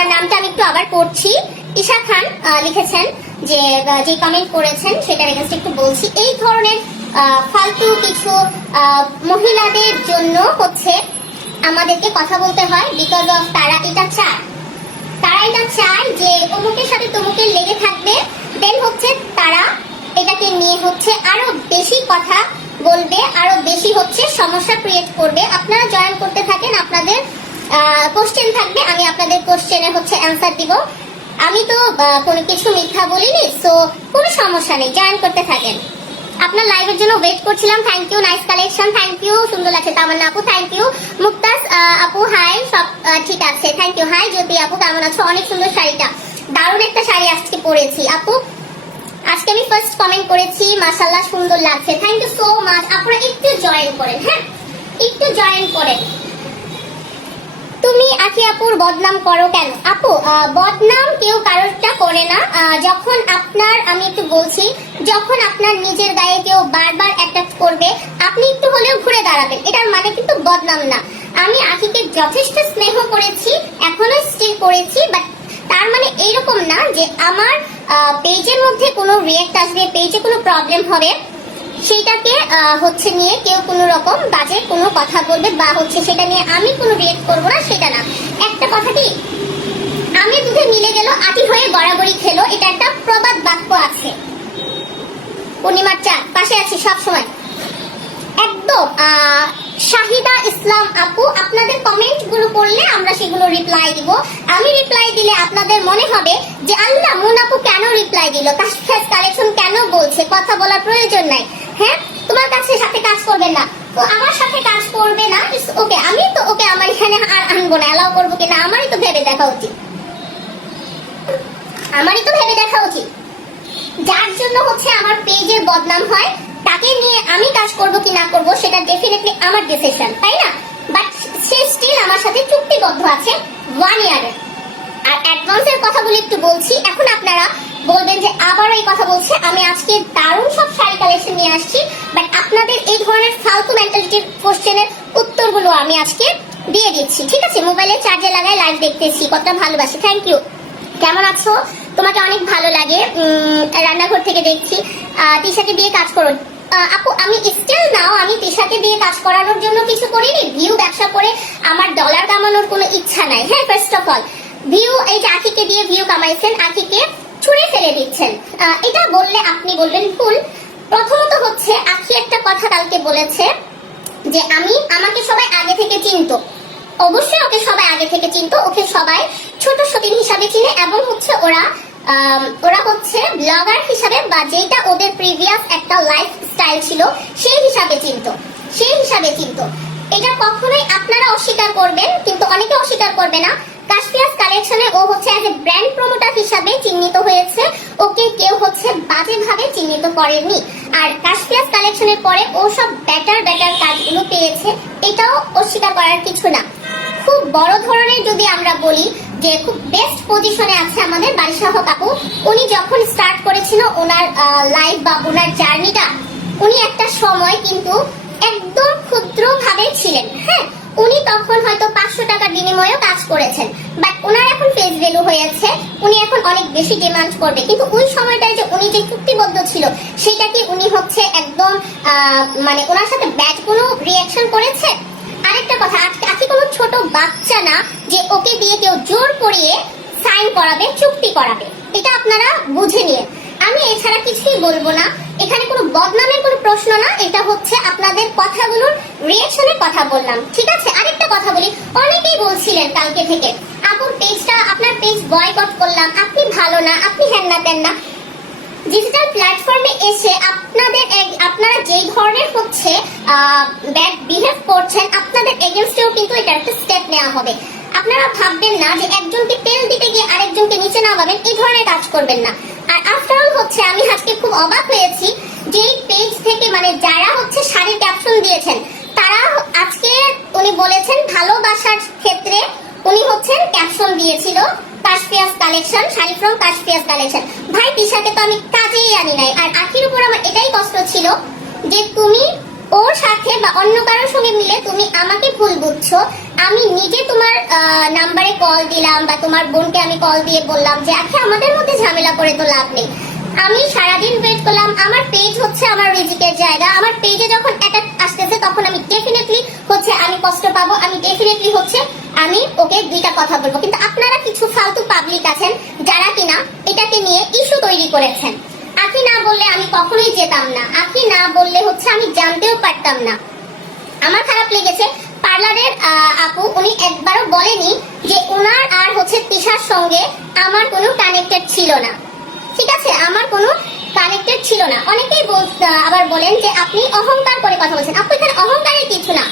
ওনার নামটা আমি একটু আবার পড়ছি। ঈশা খান লিখেছেন, যে কমেন্ট করেছেন সেটার এগেইনস্টে একটু বলছি। এই ধরনের ফালতু কিছু মহিলাদের জন্য হচ্ছে আমাদেরকে কথা বলতে হয়, বিকজ অফ তারা এটা চায় যে অমুকের সাথে তমুকের লেগে থাকবে, দেন হচ্ছে তারা এটাকে নিয়ে হচ্ছে আরো বেশি কথা বলবে, আরো বেশি হচ্ছে সমস্যা ক্রিয়েট করবে। আপনারা জয়েন করতে থাকেন, আপনাদের কোশ্চেন থাকবে, আমি আপনাদের কোশ্চেনে হচ্ছে অ্যান্সার দিব। আমি তো কোনো কিছু মিথ্যা বলিনি, সো কোনো সমস্যা নেই, জয়েন করতে থাকেন। আপনার লাইভের জন্য ওয়েট করছিলাম। Thank you, nice collection, thank you, সুন্দর লাগছে তামান্না আপু, থ্যাংক ইউ। মুক্তাজ আপু হাই, সব ঠিক আছে, থ্যাংক ইউ। হাই জ্যোতি আপু, কেমন আছো? অনেক সুন্দর শাড়িটা, দারুণ একটা শাড়ি আজকে পরেছি আপু। আজকে আমি ফার্স্ট কমেন্ট করেছি, মাশাআল্লাহ সুন্দর লাগছে, থ্যাংক ইউ সো মাচ। আপনারা একটু জয়েন করেন, হ্যাঁ একটু জয়েন করেন। তুমি আখি আপুর বদনাম করো কেন? আপু বদনাম কেউ কারোরটা করে না। যখন আপনার, আমি একটু বলছি, যখন আপনার নিজের গায়ে কেউ বারবার অ্যাটাক করবে, আপনি একটু হলেও ঘুরে দাঁড়াবেন, এটার মানে কিন্তু বদনাম না। আমি আখিকে যথেষ্ট স্নেহ করেছি, এখনো স্টিল করেছি, বাট তার মানে এইরকম না যে আমার পেজের মধ্যে কোনো রিয়েক্ট আসবে, পেজে কোনো প্রবলেম হবে, সেটাকে হচ্ছে নিয়ে কেউ কোনো রকম বাজে কোনো কথা বলবে বা হচ্ছে সেটা নিয়ে আমি কোনো রিয়েক্ট করবো না, সেটা না। একটা কথা কি, আমি দুধে মিলে গেল আটি হয়ে গড়াগড়ি খেলো, এটা একটা প্রবাদ বাক্য আছে। পূর্ণিমার চাঁদ পাশে আছি সব সময়, একদম। শাহিদা ইসলাম আপু, আপনাদের কমেন্ট গুলো পড়লে আমরা সেগুলো রিপ্লাই দিব। আমি রিপ্লাই দিলে আপনাদের মনে হবে যে আল্লাহ, মুন আপু কেন রিপ্লাই দিল, কাশফাস কালেকশন কেন বলছে, কথা বলার প্রয়োজন নাই। হ্যাঁ, তোমার কাছে সাথে কাজ করবেন না তো আমার সাথে কাজ করবে না, ওকে, আমি তো ওকে আমার এখানে আর আনবো না, অ্যালাউ করবো কিনা আমারই তো ভেবে দেখা উচিত, যার জন্য হচ্ছে আমার পেজের বদনাম হয়, তাকে নিয়ে আমি কাজ করব কি না করব সেটা ডেফিনেটলি আমার ডিসিশন, তাই না? বাট সে স্টিল আমার সাথে চুক্তিবদ্ধ আছে 1 ইয়ারের। আর অ্যাডভান্সের কথাগুলো একটু বলছি, এখন আপনারা বলবেন যে আবার এই কথা বলছে। আমি আজকে দারুণ সব শাড়ি কালেকশন নিয়ে আসছি, বাট আপনাদের এই ধরনের ফালতু মেন্টালিটির কোশ্চেনের উত্তরগুলো আমি আজকে দিয়ে দিচ্ছি, ঠিক আছে? মোবাইলে চার্জে লাগাই লাইভ দেখতেছি, কতটা ভালোবাসি, থ্যাংক ইউ। কেমন আছো? তোমাকে অনেক ভালো লাগে, রান্নাঘর থেকে দেখছি। তিশাকে দিয়ে কাজ করো আপু, আমি স্টিল নাও, আমি তিশাকে দিয়ে কাজ করানোর জন্য কিছু করিনি। ভিউ ব্যবসা করে আমার ডলার কামানোর কোনো ইচ্ছা নাই। হ্যাঁ, ফার্স্ট অফ অল ভিউ, এই যে আখিকে দিয়ে ভিউ কামাইছেন, আখিকে ছুঁড়ে ফেলে দিচ্ছেন, এটা বললে আপনি বলবেন ভুল। প্রথমত হচ্ছে আখি একটা কথা কালকে বলেছে যে আমাকে সবাই আগে থেকে চিনতো, অবশ্যই ওকে সবাই আগে থেকে চিনতো, ওকে সবাই ছোট সতীন হিসাবে চিনে, এবং হচ্ছে ওরা হচ্ছে ব্লগার হিসাবে বা যেটা ওদের প্রিভিয়াস একটা লাইফ স্টাইল ছিল সেই হিসাবে চিনতো। এটা কখনোই আপনারা অস্বীকার করবেন, কিন্তু অনেকে অস্বীকার করবে না। কাশফিয়াস কালেকশনে ও হচ্ছে অ্যাজ এ ব্র্যান্ড প্রমোটার হিসাবে চিহ্নিত হয়েছে, ওকে কেউ হচ্ছে বাজেভাবে চিহ্নিত করেনি। আর কাশফিয়াস কালেকশনের পরে ও সব বেটার কাজগুলো পেয়েছে, এটাও অস্বীকার করার কিছু না। খুব বড় ধরনের যদি আমরা বলি যে খুব বেস্ট পজিশনে আছে আমাদের বারিশা হক আপু। উনি যখন স্টার্ট করেছিল ওনার লাইফ বা ওনার জার্নিটা, উনি একটা সময় কিন্তু একদম ক্ষুদ্র ভাবে ছিলেন। হ্যাঁ, উনি তখন হয়তো 500 টাকার বিনিময়েও কাজ করেছেন, বাট ওনার এখন ফেস ভ্যালু হয়েছে, উনি এখন অনেক বেশি ডিমান্ড করবে। কিন্তু ওই সময়টায় যে উনি যে চুক্তিবদ্ধ ছিল, সেটা কি উনি হচ্ছে একদম মানে ওনার সাথে ব্যাড কোনো রিয়াকশন করেছে? আরেকটা কথা, আজকে কোনো ছোট বাচ্চা না যে ওকে দিয়ে কেউ জোর করিয়ে সাইন করাবে, চুক্তি করাবে, এটা আপনারা বুঝে নিয়ে। আমি এছাড়া কিছুই বলবো না, এখানে কোনো বদনামের কোনো প্রশ্ন না, এটা হচ্ছে আপনাদের কথাগুলোর রিয়াকশনের কথা বললাম, ঠিক আছে? আরেকটা কথা বলি, অনেকেই বলছিলেন কালকে থেকে আপুর পেজটা, আপনার পেজ বয়কট করলাম, আপনি ভালো না, আপনি হ্যান না তেন না। ডিজিটাল প্ল্যাটফর্মে এসে আপনারা যেই ধরনের হচ্ছে ব্যাড বিহেভ করছেন, আপনাদের এগেইনস্টেও কিন্তু এটা একটা স্টেপ নেওয়া হবে। আপনারা ভাববেন না যে একজনকে তেল দিতে গিয়ে আরেকজনকে নিচে নামাবেন, এই ধরনের কাজ করবেন না। আর আফটার অল হচ্ছে আমি আজকে খুব অবাক হয়েছি যে পেজ থেকে মানে যারা হচ্ছে শাড়ির ক্যাপশন দিয়েছেন, তারা আজকে উনি বলেছেন ভালোবাসার ক্ষেত্রে উনি হচ্ছেন ক্যাপশন দিয়েছিল Kashfia's collection, sari from Kashfia's collection. ভাই, তিশাকে তো আমি কাজেই আনি নাই। আর আখির উপর আমার এটাই কষ্ট ছিল যে তুমি ওর সাথে বা অন্য কারোর সঙ্গে মিলে তুমি আমাকে ভুল বুঝছো। আমি নিজে তোমার নাম্বারে কল দিলাম বা তোমার বোনকে আমি কল দিয়ে বললাম যে আচ্ছা আমাদের মধ্যে ঝামেলা করে তো লাভ নেই। আমি সারাদিন ওয়েট করলাম, আমার পেজ হচ্ছে আমার রিজিকের জায়গা, আমার পেজে যখন অ্যাটাক আসতেছে তখন আমি ডেফিনেটলি হচ্ছে আমি কষ্ট পাবো, আমি ডেফিনেটলি হচ্ছে আমি ওকে দুইটা কথা বলবো। কিন্তু আপনারা কিছু ফালতু পাবলিক আছেন যারা কিনা এটাকে নিয়ে ইস্যু তৈরি করেছেন। আখি না বললে আমি কখনোই যেতাম না, আখি না বললে হচ্ছে আমি জানতেও পারতাম না। আমার খারাপ লেগেছে পার্লারের আপু উনি একবারও বলেনি যে ওনার আর হচ্ছে তিশার সঙ্গে আমার কোনো কানেক্টেড ছিল না। ঠিক আছে, আমার কোনো কানেক্টেড ছিল না। অনেকেই আবার বলেন যে আপনি অহংকার করে কথা বলছেন। আপু এখানে অহংকারের কিছু না।